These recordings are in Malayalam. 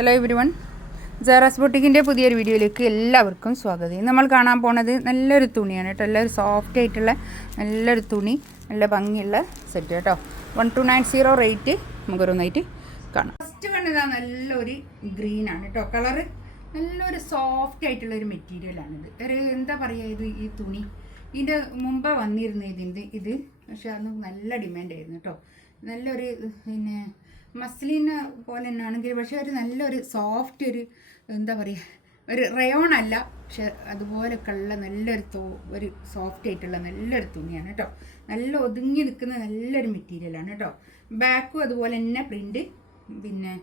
ഹലോ എവരിവൺ, സാറാസ് ബൊട്ടിക്കിൻ്റെ പുതിയൊരു വീഡിയോയിലേക്ക് എല്ലാവർക്കും സ്വാഗതം. നമ്മൾ കാണാൻ പോണത് നല്ലൊരു തുണിയാണ് കേട്ടോ. നല്ലൊരു സോഫ്റ്റ് ആയിട്ടുള്ള നല്ലൊരു തുണി, നല്ല ഭംഗിയുള്ള സെറ്റ് കേട്ടോ. 1290 റേറ്റ് നമുക്കൊരോന്നായിട്ട് കാണാം. ഫസ്റ്റ് കണ്ടതാ നല്ലൊരു ഗ്രീനാണ് കേട്ടോ. കളറ് നല്ലൊരു സോഫ്റ്റ് ആയിട്ടുള്ളൊരു മെറ്റീരിയലാണിത്. ഒരു എന്താ പറയുക, ഈ തുണി ഇതിൻ്റെ മുമ്പ് വന്നിരുന്നത് ഇത്, പക്ഷെ അന്ന് നല്ല ഡിമാൻഡായിരുന്നു കേട്ടോ. നല്ലൊരു പിന്നെ മസ്ലിന് പോലെ തന്നെ ആണെങ്കിൽ, പക്ഷെ ഒരു നല്ലൊരു സോഫ്റ്റ് ഒരു എന്താ പറയുക, ഒരു റയോൺ അല്ല, പക്ഷെ അതുപോലൊക്കെ ഉള്ള നല്ലൊരു ഒരു സോഫ്റ്റ് ആയിട്ടുള്ള നല്ലൊരു തുണിയാണ് കേട്ടോ. നല്ല ഒതുങ്ങി നിൽക്കുന്ന നല്ലൊരു മെറ്റീരിയലാണ് കേട്ടോ. ബാക്കും അതുപോലെ തന്നെ പ്രിൻറ്റ്, പിന്നെ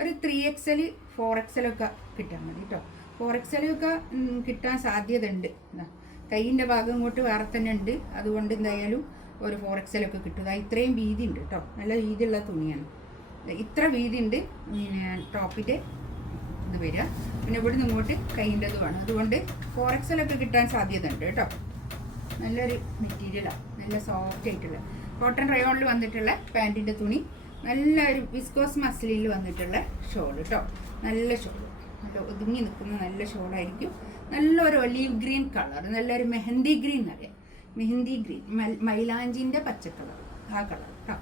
ഒരു 3XL 4XL ഒക്കെ കിട്ടാൻ മതി കേട്ടോ. 4XL ഒക്കെ കിട്ടാൻ സാധ്യത ഉണ്ട്. കൈയിൻ്റെ ഭാഗം ഇങ്ങോട്ട് വേറെ തന്നെ ഉണ്ട്, അതുകൊണ്ട് എന്തായാലും ഒരു 4XL ഒക്കെ കിട്ടുക. ഇത്രയും വീതി ഉണ്ട് കേട്ടോ, നല്ല വീതിയുള്ള തുണിയാണ്. ഇത്ര വീതി ഉണ്ട് പിന്നെ ടോപ്പിൻ്റെ ഇത് വരിക. പിന്നെ ഇവിടുന്ന് ഇങ്ങോട്ട് കൈയിൻ്റെത് വേണം, അതുകൊണ്ട് 4XL ഒക്കെ കിട്ടാൻ സാധ്യത ഉണ്ട് കേട്ടോ. നല്ലൊരു മെറ്റീരിയലാണ്, നല്ല സോഫ്റ്റ് ആയിട്ടുള്ള കോട്ടൺ റയോണിൽ വന്നിട്ടുള്ള പാൻറ്റിൻ്റെ തുണി, നല്ലൊരു വിസ്കോസ് മസ്ലിയിൽ വന്നിട്ടുള്ള ഷോൾ കേട്ടോ. നല്ല ഷോൾ, നല്ല ഒതുങ്ങി നിൽക്കുന്ന നല്ല ഷോളായിരിക്കും. നല്ലൊരു ഒലീവ് ഗ്രീൻ കളർ, നല്ലൊരു മെഹന്തി ഗ്രീൻ എന്നറിയാം, മെഹന്തി ഗ്രീൻ, മൈലാഞ്ചിൻ്റെ പച്ച കളർ, ആ കളർ കേട്ടോ.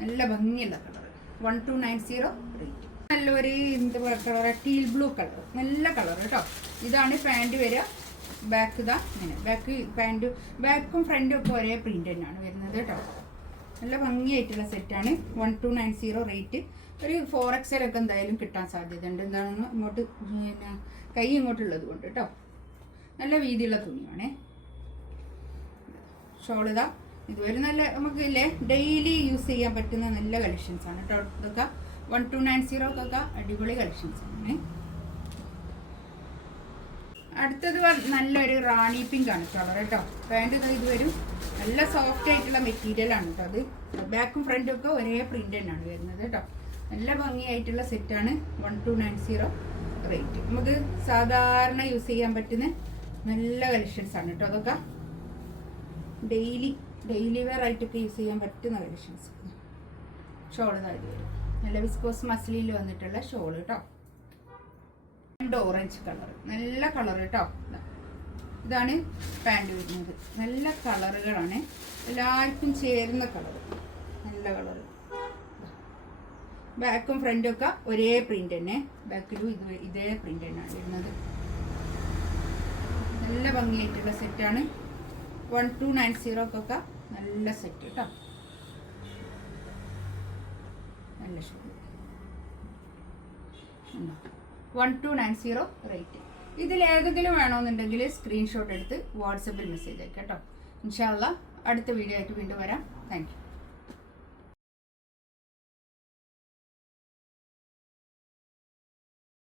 നല്ല ഭംഗിയുള്ള കളർ. 1290 റേറ്റ്. നല്ലൊരു എന്താ പറയുക കളർ, ടീൽ ബ്ലൂ കളർ, നല്ല കളർ കേട്ടോ. ഇതാണ് പാൻറ് വരിക. ബാക്ക് ഇതാ ഇങ്ങനെ, ബാക്ക് പാൻറ് ബാക്കും ഫ്രണ്ടും ഒക്കെ ഒരേ പ്രിൻ്റ് തന്നെയാണ് വരുന്നത് കേട്ടോ. നല്ല ഭംഗിയായിട്ടുള്ള സെറ്റാണ്. 1290 റേറ്റ്. ഒരു 4XL ഒക്കെ എന്തായാലും കിട്ടാൻ സാധ്യതയുണ്ട്. എന്താണെന്ന് ഇങ്ങോട്ട് പിന്നെ കൈ ഇങ്ങോട്ടുള്ളത് കൊണ്ട് കേട്ടോ. നല്ല വീതിയുള്ള തുണിയാണേ. ഷോളിതാ ഇതുവരെ നല്ല നമുക്ക് ഇല്ലേ ഡെയിലി യൂസ് ചെയ്യാൻ പറ്റുന്ന നല്ല കളക്ഷൻസാണ് കേട്ടോ. ഇതൊക്കെ 1290 ഒക്കെ അടിപൊളി കളക്ഷൻസാണ്. അടുത്തത് നല്ലൊരു റാണി പിങ്ക് ആണ് കളർ കേട്ടോ. പാൻറ് ഇത് വരും, നല്ല സോഫ്റ്റ് ആയിട്ടുള്ള മെറ്റീരിയലാണ് കേട്ടോ. അത് ബാക്കും ഫ്രണ്ടും ഒക്കെ ഒരേ പ്രിൻ്റ് തന്നെയാണ് വരുന്നത് കേട്ടോ. നല്ല ഭംഗിയായിട്ടുള്ള സെറ്റാണ്. 1290 റേറ്റ്. നമുക്ക് സാധാരണ യൂസ് ചെയ്യാൻ പറ്റുന്ന നല്ല കളക്ഷൻസാണ് കേട്ടോ. അതൊക്കെ ഡെയിലി വെയർ ആയിട്ടൊക്കെ യൂസ് ചെയ്യാൻ പറ്റുന്ന കളക്ഷൻസ്. ഷോൾ ഇതായത് വരും, നല്ല വിസ്കോസ് മസ്ലിയിൽ വന്നിട്ടുള്ള ഷോൾ കേട്ടോ. ഓറഞ്ച് കളർ, നല്ല കളർ കേട്ടോ. ഇതാണ് പാൻറ് വരുന്നത്. നല്ല കളറുകളാണ്, എല്ലാവർക്കും ചേരുന്ന കളർ, നല്ല കളർ. ബാക്കും ഫ്രണ്ടും ഒക്കെ ഒരേ പ്രിന്റ് തന്നെ, ബാക്കിലും ഇതേ പ്രിന്റ് തന്നെയാണ് വരുന്നത്. നല്ല ഭംഗിയായിട്ടുള്ള സെറ്റാണ്. 1290 ഒക്കെ നല്ല സെറ്റ് കേട്ടോ. നല്ല ഷൂ. 1290 റേറ്റ്. ഇതിലേതെങ്കിലും വേണമെന്നുണ്ടെങ്കിൽ സ്ക്രീൻഷോട്ട് എടുത്ത് വാട്സപ്പിൽ മെസ്സേജ് അയക്കാം കേട്ടോ. ഇൻഷാ അല്ലാഹ് അടുത്ത വീഡിയോ ആയിട്ട് വീണ്ടും വരാം. Thank you.